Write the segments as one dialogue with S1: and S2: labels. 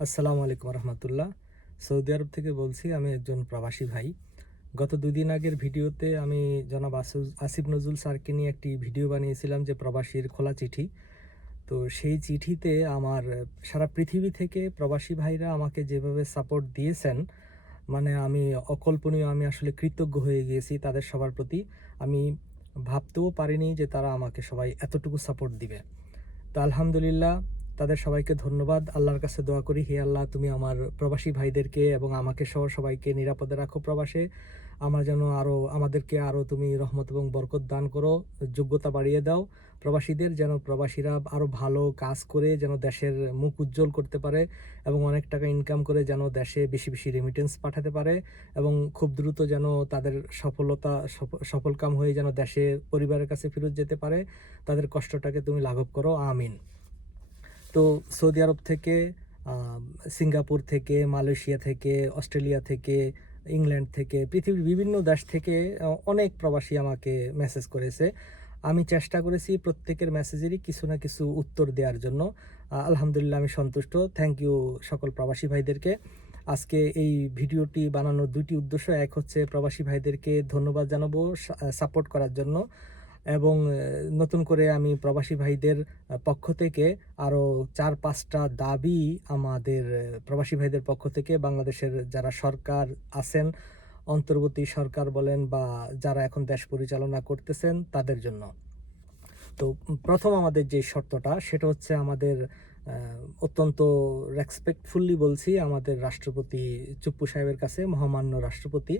S1: আসসালামু আলাইকুম রহমতুল্লাহ। সৌদি আরব থেকে বলছি, আমি একজন প্রবাসী ভাই। গত দুদিন আগের ভিডিওতে আমি জনাব আসু- আসিফ নজরুল স্যারকে নিয়ে একটি ভিডিও বানিয়েছিলাম যে প্রবাসীর খোলা চিঠি। তো সেই চিঠিতে আমার সারা পৃথিবী থেকে প্রবাসী ভাইরা আমাকে যেভাবে সাপোর্ট দিয়েছেন মানে আমি অকল্পনীয়, আমি আসলে কৃতজ্ঞ হয়ে গিয়েছি তাদের সবার প্রতি। আমি ভাবতেও পারিনি যে তারা আমাকে সবাই এতটুকু সাপোর্ট দিবে। তো আলহামদুলিল্লাহ তাদের সবাইকে ধন্যবাদ। আল্লাহর কাছে দোয়া করি, হে আল্লাহ, তুমি আমার প্রবাসী ভাইদেরকে এবং আমাকে সহ সবাইকে নিরাপদে রাখো প্রবাসে। আমার যেন আরও আমাদেরকে আরও তুমি রহমত এবং বরকত দান করো, যোগ্যতা বাড়িয়ে দাও। প্রবাসীদের যেন প্রবাসীরা আরও ভালো কাজ করে, যেন দেশের মুখ উজ্জ্বল করতে পারে এবং অনেক টাকা ইনকাম করে যেন দেশে বেশি বেশি রেমিটেন্স পাঠাতে পারে এবং খুব দ্রুত যেন তাদের সফলতা, সফ- সফলকাম হয়ে যেন দেশে পরিবারের কাছে ফেরত যেতে পারে। তাদের কষ্টটাকে তুমি লাঘব করো। আমিন। তো সৌদি আরব থেকে সিঙ্গাপুর থেকে, মালয়েশিয়া থেকে, অস্ট্রেলিয়া থেকে, ইংল্যান্ড থেকে, পৃথিবীর বিভিন্ন দেশ থেকে অনেক প্রবাসী আমাকে মেসেজ করেছে। আমি চেষ্টা করেছি প্রত্যেকের মেসেজেরই কিছু না কিছু উত্তর দেওয়ার জন্য। আলহামদুলিল্লাহ আমি সন্তুষ্ট। থ্যাংক ইউ সকল প্রবাসী ভাইদেরকে। আজকে এই ভিডিওটি বানানোর দুইটি উদ্দেশ্য, এক হচ্ছে প্রবাসী ভাইদেরকে ধন্যবাদ জানাব সাপোর্ট করার জন্য। এবং নতুন করে আমি প্রবাসী ভাইদের পক্ষ থেকে আরও চার, পাঁচটা দাবি আমাদের প্রবাসী ভাইদের পক্ষ থেকে বাংলাদেশের যারা সরকার আছেন, অন্তর্বর্তী সরকার বলেন বা যারা এখন দেশ পরিচালনা করতেছেন তাদের জন্য। তো প্রথম আমাদের যে শর্তটা সেটা হচ্ছে আমাদের অত্যন্ত রেসপেক্টফুল্লি বলছি আমাদের রাষ্ট্রপতি চুপ্পু সাহেবের কাছে, মহামান্য রাষ্ট্রপতি।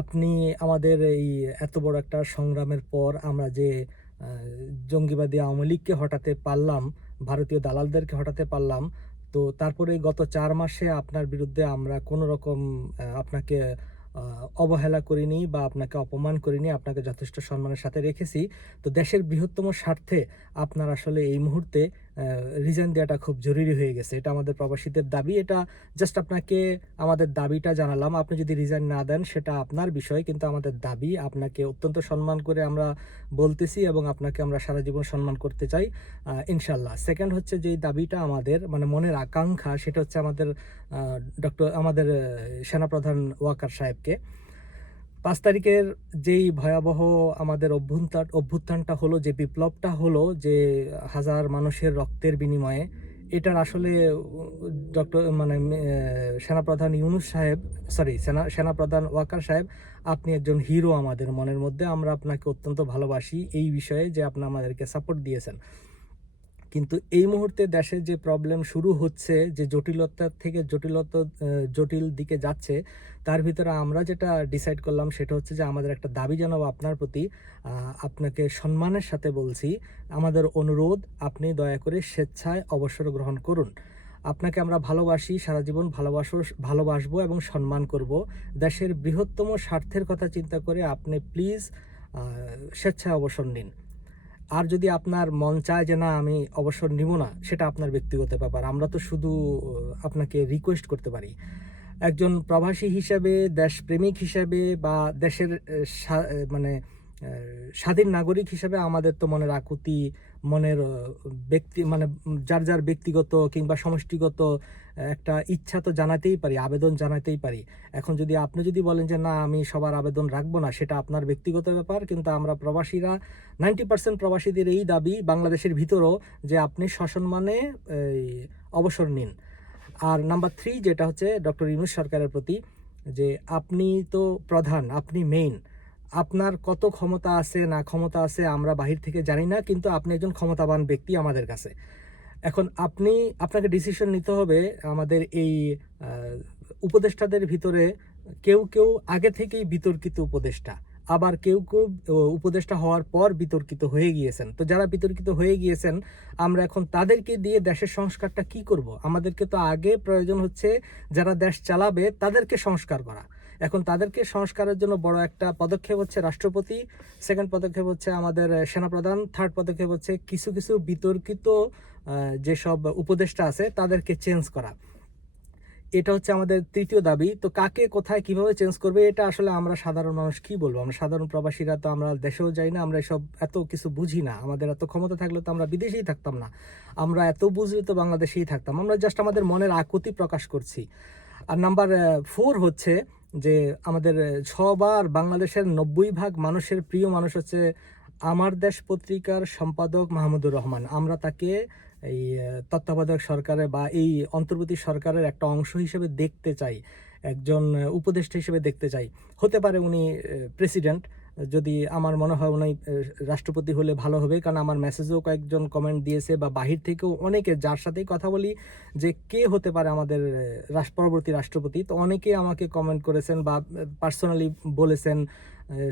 S1: আপনি আমাদের এই এত বড় একটা সংগ্রামের পর আমরা যে জঙ্গিবাদী আওয়ামী লীগকে হটাতে পারলাম, ভারতীয় দালালদেরকে হটাতে পারলাম, তো তারপরে গত চার মাসে আপনার বিরুদ্ধে আমরা কোনো রকম আপনাকে অবহেলা করিনি বা আপনাকে অপমান করিনি, আপনাকে যথেষ্ট সম্মানের সাথে রেখেছি। তো দেশের বৃহত্তম স্বার্থে আপনার আসলে এই মুহূর্তে রিজাইন দেওয়াটা খুব জরুরি হয়ে গেছে। এটা আমাদের প্রবাসীদের দাবি। এটা জাস্ট আপনাকে আমাদের দাবিটা জানালাম। আপনি যদি রিজাইন না দেন, সেটা আপনার বিষয়, কিন্তু আমাদের দাবি আপনাকে অত্যন্ত সম্মান করে আমরা বলতেছি এবং আপনাকে আমরা সারা জীবন সম্মান করতে চাই ইনশাল্লাহ সেকেন্ড হচ্ছে যে দাবিটা আমাদের মানে মনের আকাঙ্ক্ষা, সেটা হচ্ছে আমাদের ডক্টর আমাদের সেনাপ্রধান ওয়াকার সাহেবকে। পাঁচ তারিখের যেই ভয়াবহ আমাদের অভ্যুত্থান অভ্যুত্থানটা হলো, যে বিপ্লবটা হলো, যে হাজার মানুষের রক্তের বিনিময়ে, এটার আসলে ডক্টর মানে সেনাপ্রধান ইউনুস সাহেব, সরি, সেনা, সেনাপ্রধান ওয়াকার সাহেব, আপনি একজন হিরো আমাদের মনের মধ্যে, আমরা আপনাকে অত্যন্ত ভালোবাসি এই বিষয়ে যে আপনি আমাদেরকে সাপোর্ট দিয়েছেন। কিন্তু এই মুহূর্তে দেশের যে প্রবলেম শুরু হচ্ছে, যে জটিলতার থেকে জটিলতা জটিল দিকে যাচ্ছে, তার ভিতরে আমরা যেটা ডিসাইড করলাম সেটা হচ্ছে যে আমাদের একটা দাবি জানাব আপনার প্রতি। আপনাকে সম্মানের সাথে বলছি, আমাদের অনুরোধ, আপনি দয়া করে স্বেচ্ছায় অবসর গ্রহণ করুন। আপনাকে আমরা ভালোবাসি, সারা জীবন ভালোবাসো, ভালোবাসবো এবং সম্মান করব। দেশের বৃহত্তম স্বার্থের কথা চিন্তা করে আপনি প্লিজ স্বেচ্ছায় অবসর নিন। আর যদি আপনার মন চায় যে না, আমি অবসর নিব না, সেটা আপনার ব্যক্তিগত ব্যাপার। আমরা তো শুধু আপনাকে রিকোয়েস্ট করতে পারি। একজন প্রবাসী হিসাবে, দেশপ্রেমিক হিসাবে বা দেশের মানে স্বাধীন নাগরিক হিসেবে আমাদের তো মনের আকুতি, মনের ব্যক্তি মানে যার যার ব্যক্তিগত কিংবা সমষ্টিগত একটা ইচ্ছা তো জানাতেই পারি, আবেদন জানাতেই পারি। এখন যদি আপনি যদি বলেন যে না, আমি সবার আবেদন রাখব না, সেটা আপনার ব্যক্তিগত ব্যাপার, কিন্তু আমরা প্রবাসীরা নাইনটি পার্সেন্ট প্রবাসীদের এই দাবি বাংলাদেশের ভিতরও যে আপনি সসম্মানে অবসর নিন। আর নাম্বার থ্রি যেটা হচ্ছে ডক্টর ইউনুস সরকারের প্রতি যে আপনি তো প্রধান, আপনি মেইন আপনার কত ক্ষমতা আছে, না ক্ষমতা আছে, আমরা বাহির থেকে জানি না, কিন্তু আপনি একজন ক্ষমতাবান ব্যক্তি আমাদের কাছে। এখন আপনি, আপনাকে ডিসিশন নিতে হবে আমাদের এই উপদেষ্টাদের ভিতরে কেউ কেউ আগে থেকেই বিতর্কিত উপদেষ্টা, আবার কেউ কেউ উপদেষ্টা হওয়ার পর বিতর্কিত হয়ে গিয়েছেন। তো যারা বিতর্কিত হয়ে গিয়েছেন, আমরা এখন তাদেরকে দিয়ে দেশের সংস্কারটা কি করব? আমাদেরকে তো আগে প্রয়োজন হচ্ছে যারা দেশ চালাবে, তাদেরকে সংস্কার করা। এখন তাদেরকে সংস্কারের জন্য বড় একটা পদক্ষেপ হচ্ছে রাষ্ট্রপতি সেকেন্ড পদক্ষেপ হচ্ছে আমাদের সেনাপ্রধান থার্ড পদক্ষেপ হচ্ছে কিছু কিছু বিতর্কিত যেসব উপদেষ্টা আছে তাদেরকে চেঞ্জ করা। এটা হচ্ছে আমাদের তৃতীয় দাবি। তো কাকে কোথায় কীভাবে চেঞ্জ করবে এটা আসলে আমরা সাধারণ মানুষ কি বলব? আমরা সাধারণ প্রবাসীরা তো আমরা দেশেও যাই না, আমরা এসব এত কিছু বুঝি না। আমাদের এত ক্ষমতা থাকলে তো আমরা বিদেশেই থাকতাম না। আমরা এত বুঝলে তো বাংলাদেশেই থাকতাম। আমরা জাস্ট আমাদের মনের আকুতি প্রকাশ করছি। আর নাম্বার ফোর হচ্ছে যে আমাদের ছবার বাংলাদেশের নব্বই ভাগ মানুষের প্রিয় মানুষ হচ্ছে আমার দেশ পত্রিকার সম্পাদক মাহমুদুর রহমান। আমরা তাকে এই তত্ত্বাবধায়ক সরকারের বা এই অন্তর্বর্তী সরকারের একটা অংশ হিসেবে দেখতে চাই, একজন উপদেষ্টা হিসেবে দেখতে চাই। হতে পারে উনি প্রেসিডেন্ট যদি আমার মনে হয় উনি রাষ্ট্রপতি হলে ভালো হবে। কারণ আমার মেসেজেও কয়েকজন কমেন্ট দিয়েছে বা বাহির থেকেও অনেকে যার সাথেই কথা বলি যে, কে হতে পারে আমাদের পরবর্তী রাষ্ট্রপতি? তো অনেকেই আমাকে কমেন্ট করেছেন বা পার্সোনালি বলেছেন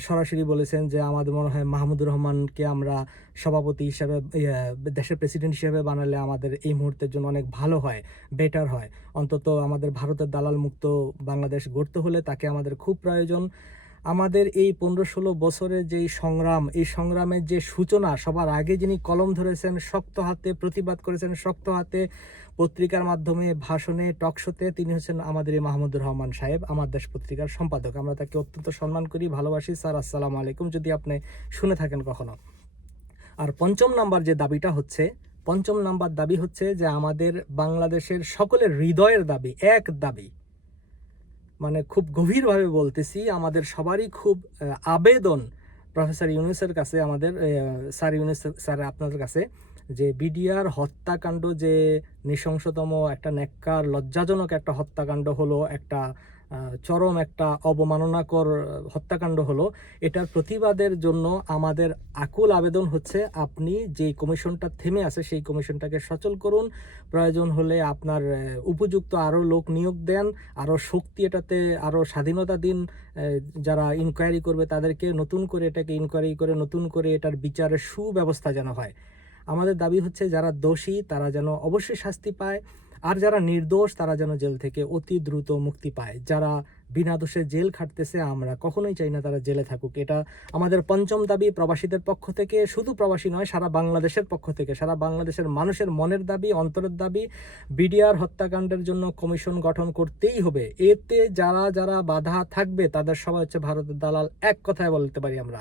S1: সরাসরি বলেছেন যে, আমাদের মনে হয় মাহমুদুর রহমানকে আমরা সভাপতি হিসাবে দেশের প্রেসিডেন্ট হিসাবে বানালে আমাদের এই মুহূর্তের জন্য অনেক ভালো হয় বেটার হয়। অন্তত আমাদের ভারতের দালাল মুক্ত বাংলাদেশ গড়তে হলে তাকে আমাদের খুব প্রয়োজন। আমাদের এই পনেরো ষোলো বছরের যেই সংগ্রাম, এই সংগ্রামের যে সূচনা, সবার আগে যিনি কলম ধরেছেন, শক্ত হাতে প্রতিবাদ করেছেন, শক্ত হাতে পত্রিকার মাধ্যমে, ভাষণে টকশোতে তিনি হচ্ছেন আমাদের এই মাহমুদুর রহমান সাহেব, আমার দেশ পত্রিকার সম্পাদক। আমরা তাকে অত্যন্ত সম্মান করি, ভালোবাসি। স্যার, আসসালামু আলাইকুম। যদি আপনি শুনে থাকেন কখনো। আর পঞ্চম নাম্বার যে দাবিটা হচ্ছে, পঞ্চম নাম্বার দাবি হচ্ছে যে আমাদের বাংলাদেশের সকলের হৃদয়ের দাবি, এক দাবি মানে খুব গভীরভাবে বলতেছি, আমাদের সবারই খুব আবেদন প্রফেসর ইউনুসের কাছে, আমাদের স্যার ইউনুস, স্যার আপনাদের কাছে যে বিডিআর হত্যাকাণ্ড যে নৃশংসতম একটা নেককার লজ্জাজনক একটা হত্যাকাণ্ড হলো একটা চরম একটা অবমাননাকর হত্যাকাণ্ড হলো। এটার প্রতিবাদের জন্য আমাদের আকুল আবেদন হচ্ছে আপনি যে কমিশনটা থেমে আছে সেই কমিশনটাকে সচল করুন। প্রয়োজন হলে আপনার উপযুক্ত আরও লোক নিয়োগ দেন, আরও শক্তি এটাতে, আরও স্বাধীনতা দিন যারা ইনকোয়ারি করবে তাদেরকে নতুন করে এটাকে ইনকোয়ারি করে নতুন করে এটার বিচারের সুব্যবস্থা যেন হয়। আমাদের দাবি হচ্ছে যারা দোষী তারা যেন অবশ্যই শাস্তি পায়। আর যারা নির্দোষ, তারা যেন জেল থেকে অতি দ্রুত মুক্তি পায়। যারা বিনা দোষে জেল খাটতেছে, আমরা কখনোই চাই না তারা জেলে থাকুক। এটা আমাদের পঞ্চম দাবি প্রবাসীদের পক্ষ থেকে। শুধু প্রবাসী নয়, সারা বাংলাদেশের পক্ষ থেকে। সারা বাংলাদেশের মানুষের মনের দাবি, অন্তরের দাবি, বিডিআর হত্যাকাণ্ডের জন্য কমিশন গঠন করতেই হবে। এতে যারা যারা বাধা থাকবে, তাদের সবাই হচ্ছে ভারতের দালাল। এক কথায় বলতে পারি আমরা।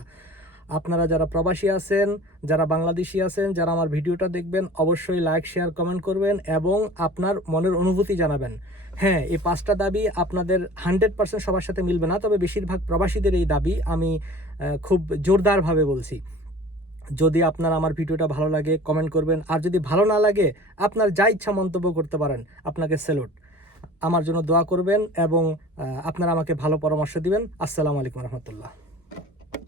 S1: আপনারা যারা প্রবাসী আছেন, যারা বাংলাদেশি আছেন, যারা আমার ভিডিওটা দেখবেন, অবশ্যই লাইক শেয়ার কমেন্ট করবেন এবং আপনার মনের অনুভূতি জানাবেন। হ্যাঁ এই পাঁচটা দাবি আপনাদের হান্ড্রেড পার্সেন্ট সবার সাথে মিলবে না, তবে বেশিরভাগ প্রবাসীদের এই দাবি আমি খুব জোরদারভাবে বলছি। যদি আপনার আমার ভিডিওটা ভালো লাগে কমেন্ট করবেন। আর যদি ভালো না লাগে, আপনার যা ইচ্ছা মন্তব্য করতে পারেন, আপনাকে স্যালুট আমার জন্য দোয়া করবেন এবং আপনারা আমাকে ভালো পরামর্শ দিবেন। আসসালামু আলাইকুম রহমতুল্লাহ।